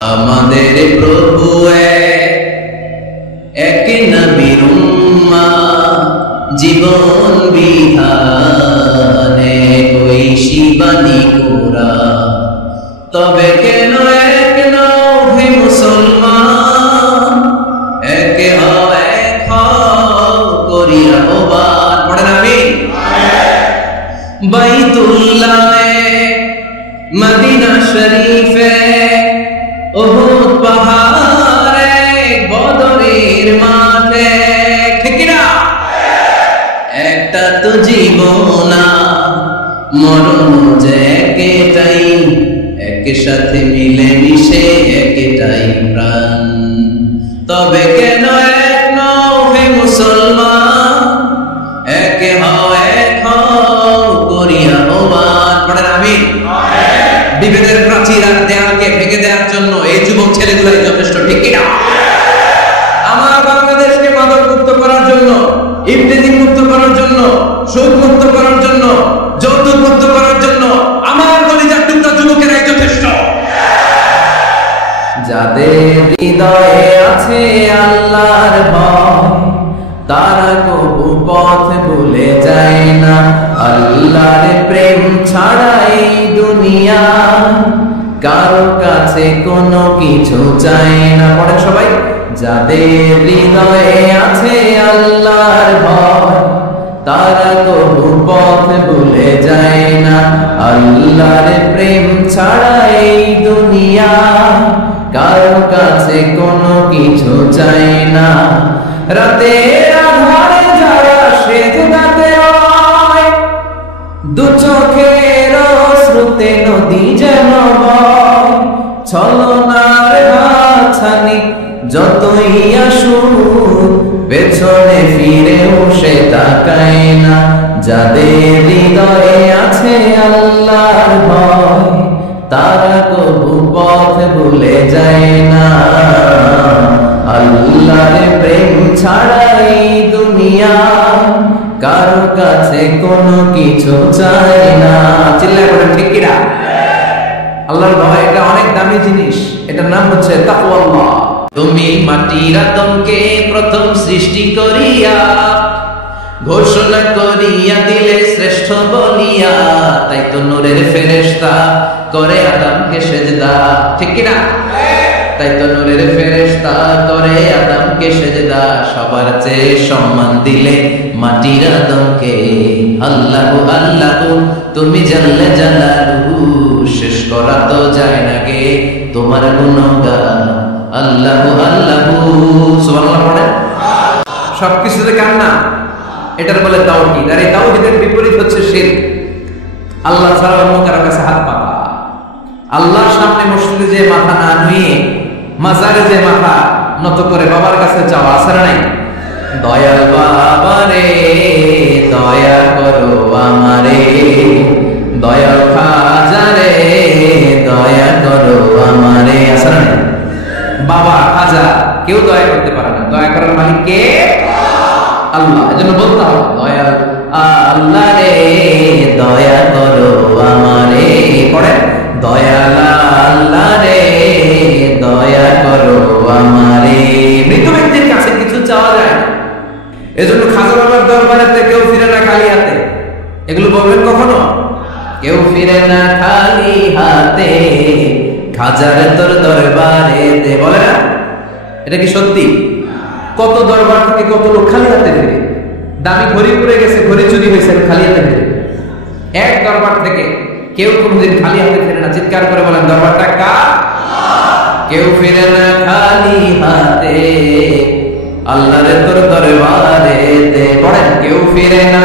আমাদের প্রভু এক নবীর উম্মাহ, জীবন বিধানে ঐশী বাণী কোরআন। তবে কেন এক নও হে মুসলমান, এক হও করিয়া আহ্বান। পড়েন আমিন। বাইতুল্লাহে মদিনা শরীফে উহুদ পাহাড়ে বদরের মাঠে, ঠিক না? একটা তো জীবন, মরণ যে একটাই, একের সাথে মিলে মিশে একটাই প্রাণ। তবে কেন এক নও হে মুসলমান, এক হও করিয়া আহ্বান। পড়েন আমিন। বিভেদের প্রাচীর আর দেয়ালকে ভেঙে দেওয়ার জন্য এই যুবক ছেলেগুলাই যথেষ্ট, ঠিক কিনা? আমার বাংলাদেশকে মাদক মুক্ত করার জন্য, ইফতেজিং মুক্ত করার জন্য, সুদ মুক্ত করার জন্য, যৌতুক মুক্ত করার জন্য আমার কলিজার টুকরা যুবকেরাই যথেষ্ট। যাদের হৃদয়ে আছে আল্লাহর ভয়, তারা কবু পথ ভুলে যায় না। আল্লাহর প্রেম ছাড়া এই দুনিয়া কারো কাছে কোনো কিছু চাই না। পড়েন সবাই। যাদের হৃদয়ে আছে আল্লাহর ভয়, তারা কবু পথ ভুলে যায় না। আল্লাহর প্রেম ছাড়া এই দুনিয়া কারো কাছে কোনো কিছু চাই না। রাতের আধারে যারা সেজদাতে রয়, দু চোখের স্রোতে নদী যেন বয়। ছলনার হাতছানি যতই আসুক, পেছনে ফিরেও সে তাকায় না। যাদের হৃদয়ে আছে আল্লাহর ভয়, তারা কবু পথ ভুলে যায় না। আল্লাহর প্রেম ছাড়া এই দুনিয়া কারো কাছে কোনো কিছু চায় না। চিল্লায় বলেন ঠিক কিনা? আল্লাহর ভয় এটা অনেক দামি জিনিস, এটার নাম হচ্ছে তাকওয়াল্লাহ। তুমি মাটির আদমকে প্রথম সৃষ্টি করিয়া ঘোষণা করিয়া দিলে শ্রেষ্ঠ বলিয়া, তাই তো নূরের ফেরেশতা করে আদমকে সেজদা, ঠিক কিনা? তাই তো নূরের ফেরেশতা করে আদমকে সেজদা। সবার চেয়ে সম্মান দিলে মাটির আদমকে। আল্লাহু আল্লাহু তুমি জাল্লে জালালুহু, শেষ করা তো যায় না গে তোমার গুণগান। আল্লাহু আল্লাহু, সুবহানাল্লাহ পড়েন। সবকিছুতে কান্না, এটার বলে তাওহীদ। আর এই তাওহীদের বিপরীত হচ্ছে শিরক। আল্লাহ ছাড়া অন্য কারো কাছে হাত পাতা। আল্লাহর সামনে মসজিদে যে মাথা না নুয়ে মাজারে যে মাথা নত করে বাবার কাছে যাওয়া, আছে না নাই? দয়াল বাবা রে দয়া করো আমারে, দয়াল খাজা রে দয়া করো আমারে, আছে না নাই? বাবা খাজা কেউ দয়া করতে পারে না, দয়া করার মালিক কে? আল্লাহ। এজন্য বলতে হবে দয়াল আল্লাহ রে দয়া করো আমারে। পড়ে দয়াল আল্লাহ রে দয়া করো আমারে। মৃত ব্যক্তির কাছে কিছু চাওয়া যায় না, এজন্য খাজা বাবার দরবারেতে কেউ ফিরে না খালি হাতে। এগুলো বলবেন কখনো? কেউ ফিরে না খালি হাতে, খাজার তোর দরবারে দে, বলে না? এটা কি সত্যি? কত দরবার থেকে কত লোক খালি হাতে ফিরে। দামি ঘড়ি পড়ে গেছে, ঘড়ি চুরি হয়েছে, খালি হাতে ফিরে। এক দরবার থেকে কেউ কোনদিন খালি হাতে ফিরে না। চিৎকার করে বলেন দরবারটা কার? কেউ ফিরে না খালি হাতে, আল্লাহর তোর দরবারে দে। পড়েন কেউ ফিরে না।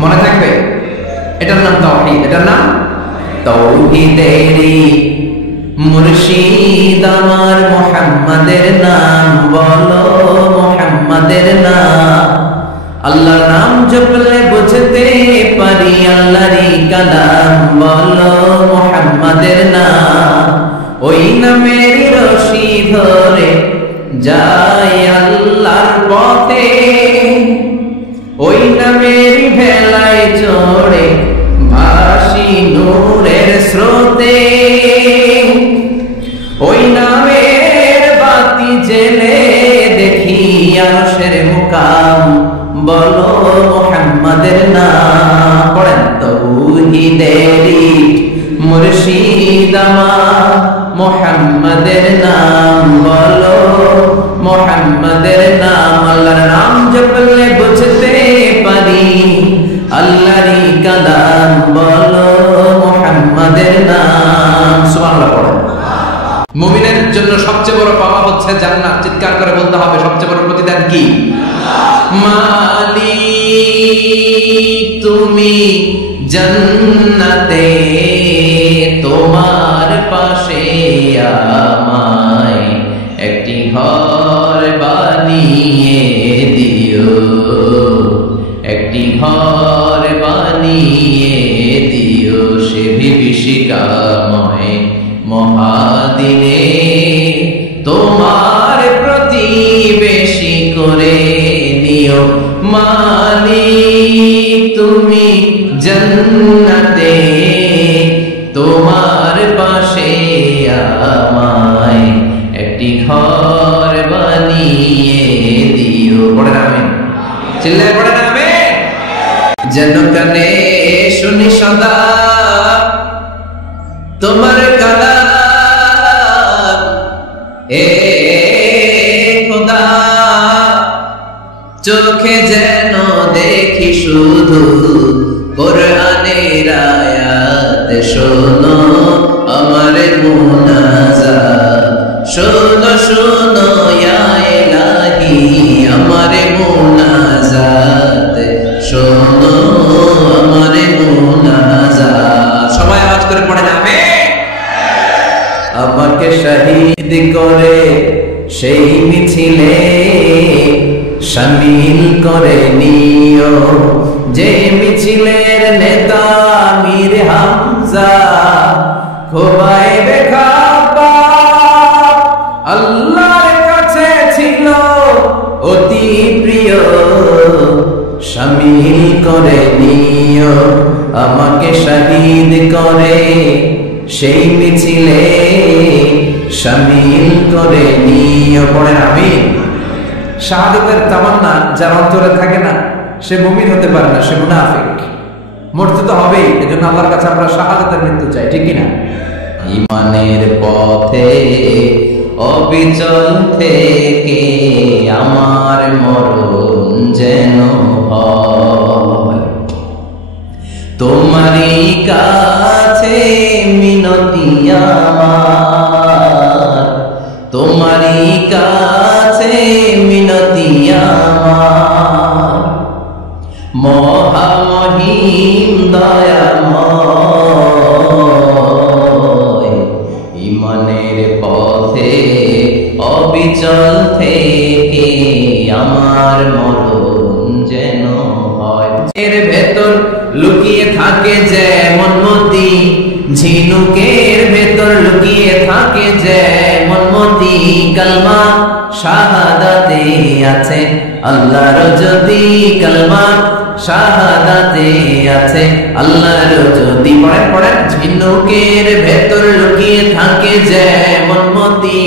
মনে থাকবে? এটার নাম তাওহীদ, এটার নাম তাওহীদেরই মুর্শিদ আমার মুহাম্মাদের নাম বলো, মুহাম্মাদের নাম। আল্লাহর নাম জপলে বুঝতে পারি আল্লাহরই কালাম, বলো মুহাম্মাদের নাম। ওই নামের রশি ধরে যাই আল্লাহর পথে, ওই নামের ভেলায় চড়ে ভাসি নূরে স্রোতে ওই নামের বাতি জেলে দেখি আরশের মুকাম বলো মুহাম্মাদের নাম পড়েন তৌহিদের মুর্শিদ আমার মুহাম্মাদের নাম বলো মুহাম্মাদের নাম আল্লাহর নাম জপলে বুঝতে পারি আল্লাহরই কালাম বলো মুহাম্মাদের নাম সুবহানাল্লাহ পড়েন মুমিনের জন্য সবচেয়ে বড় পাওয়া হচ্ছে জান্নাত চিৎকার করে বলতে হবে সবচেয়ে বড় প্রতিদান কি মালিক তুমি জান্নাতে তোমার পাশে আমায় একটি ঘর বানিয়ে দিও একটি ঘর বানিয়ে দিও সে বিভীষিকাময় মহাদিনে তোমার প্রতিবেশী করে নিও মালিক তুমি জান্নাতে তোমার পাশে আমায় একটি ঘর বানিয়ে দিও পড়ে নামে চিল্লায় পড়ে নামে যেন কানে শুনি সদা তোমার কালাম এ খোদা চোখে যেন দেখি শুধু কোরআনের আয়াত শোনো আমার মুনাজাত শোনো শোনো ইয়া ইলাহি আমার মুনাজাত শোনো আমার মুনাজাত সবাই আওয়াজ করে পড়ে যাবে আমাকে শহীদ করে সেই মিছিলে শামিল করে নিও যে মিছিলের নেতা মীর হামজা খোবাইবে খাব্বাব আল্লাহর কাছে ছিল অতি প্রিয় শামিল করে নিও আমাকে শহীদ করে সেই মিছিলে শামিল করে নিও পড়েন আমিন শাহাদাতের তামান্না যার অন্তরে থাকে না সে মুমিন হতে পারে না সে মুনাফিক মরতে তো হবেই এজন্য আল্লাহর কাছে আমরা শাহাদাতের মৃত্যু চাই ঠিক কি না ঈমানের পথে অবিচল থেকে আমার মরণ যেন হয় তোমারই কাছে মিনতি আমার তোমারই কাছে মিনতি আমার মহামহিম দয়াময় ঈমানের পথে অবিচল থেকে আমার মরণ যেন হয় এর ভেতর লুকিয়ে থাকে যেমন মতি ঝিনুকের ভেতর লুকিয়ে থাকে যেমন মতি কালমা শাহাদাতে আছে আল্লাহর যদি কালমা শাহাদাতে আছে আল্লাহর যদি পড়েন পড়েন ঝিনুকের ভেতর লুকিয়ে থাকে যেমন মতি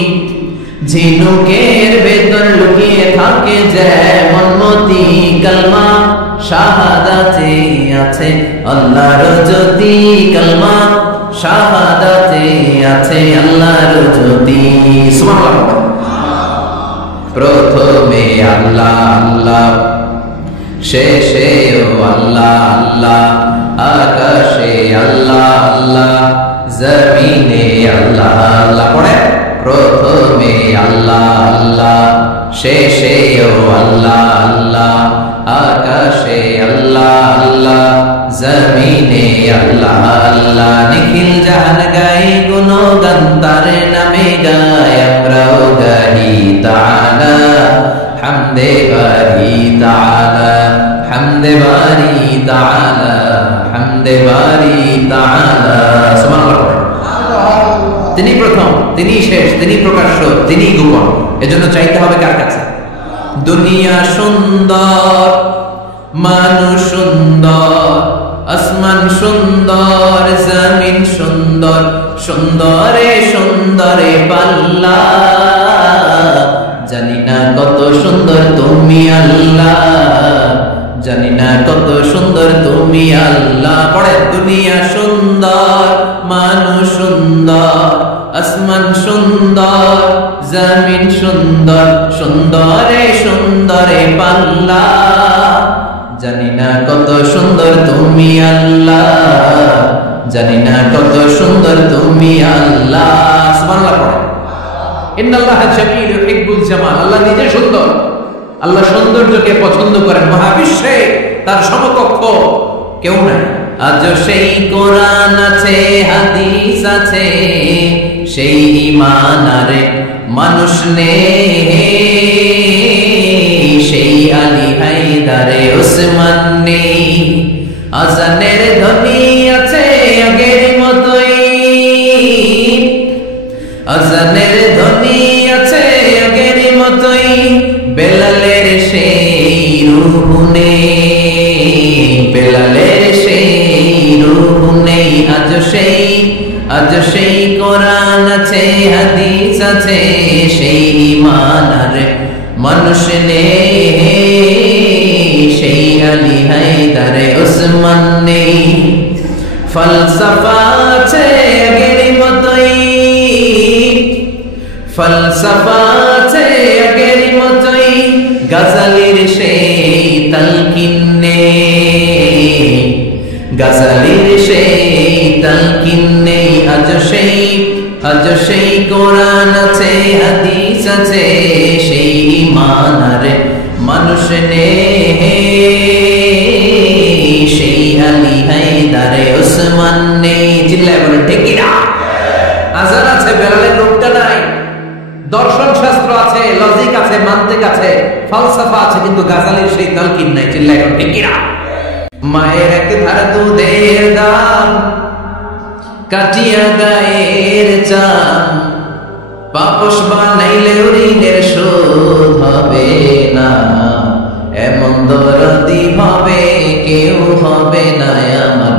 ঝিনুকের ভেতর লুকিয়ে থাকে যেমন মতি কালমা শাহাদাতে আছে আল্লাহর যদি কালমা শাহাদাতে আছে আল্লাহর যদি সুবহানাল্লাহ প্রথমে আল্লাহ আল্লাহ শেষেও আল্লাহ আল্লাহ আকাশে আল্লাহ আল্লাহ জমিনে আল্লাহ আল্লাহ পড়ে প্রথমে আল্লাহ আল্লাহ শেষেও আল্লাহ আল্লাহ আকাশে আল্লাহ আল্লাহ জমিনে আল্লাহ আল্লাহ নিখিল জাহান গাই গুণগান তার নামে গায় আমরাও গাই তাআলা হামদে বারি তাআলা হামদে বারি তাআলা হামদে বারি তাআলা সুবহানাল্লাহ তিনি প্রথম তিনি শেষ তিনি প্রকাশ্য তিনি গোপন এজন্য চাইতে হবে কার কাছে দুনিয়া সুন্দর মানুষ সুন্দর আসমান সুন্দর জমিন সুন্দর সুন্দরে সুন্দরে পাল্লা জানি না কত সুন্দর তুমি আল্লাহ জানি না কত সুন্দর তুমি আল্লাহ পড়ে দুনিয়া সুন্দর মানুষ সুন্দর আসমান সুন্দর জমিন সুন্দর সুন্দরে সুন্দরে পাল্লা জানি না কত সুন্দর তুমি আল্লাহ জানি না কত সুন্দর তুমি আল্লাহ সুবহানাল্লাহ পড়ে ইন্নাল্লাহা জামিলুন ইউহিব্বুল জামাল আল্লাহ নিজে সুন্দর আল্লাহ সৌন্দর্যকে পছন্দ করেন মহাবিশ্বে তার সমকক্ষ কেউ নাই আজ সেই কোরআন আছে হাদিস আছে সেই ঈমান আরে মানুষ নেই সেই আলী হায়দারে ওসমান নেই আজানের ধ্বনি আছে আগের মতোই আজানের ধ্বনি আছে আগের মতোই বেলালের সেই রূহ নেই বেলালের সেই রূহ নেই আজ সেই কোরআন আছে হাদিস আছে সেই ঈমান আর মানুষ নেই সেই আলী হায়দারে ওসমান নেই ফলসফা আছে আগের মতোই ফলসফা আছে আগের মতোই গাজালির সেই তালকিন নেই গাজালির সেই তালকিন নেই আজ সেই কোরআন আছে হাদিস আছে সেই ঈমান আর মানুষ নেই সেই আলী হায়দারে ওসমান নেই চিল্লায় বলে ঠিক কিনা আজান আছে বেলালের রূপটা নাই দর্শন শাস্ত্র আছে লজিক আছে মান্তিক আছে ফলসফা আছে কিন্তু গাজালির সেই তালকিন নাই চিল্লায় বলে ঠিক কিনা মায়ের এক ধার দুধের দাম কাটিয়া গায়ের চাম পাপস বানাইলে ঋণের শোধ হবে না এমন দরদি হবে কেউ হবে না আমার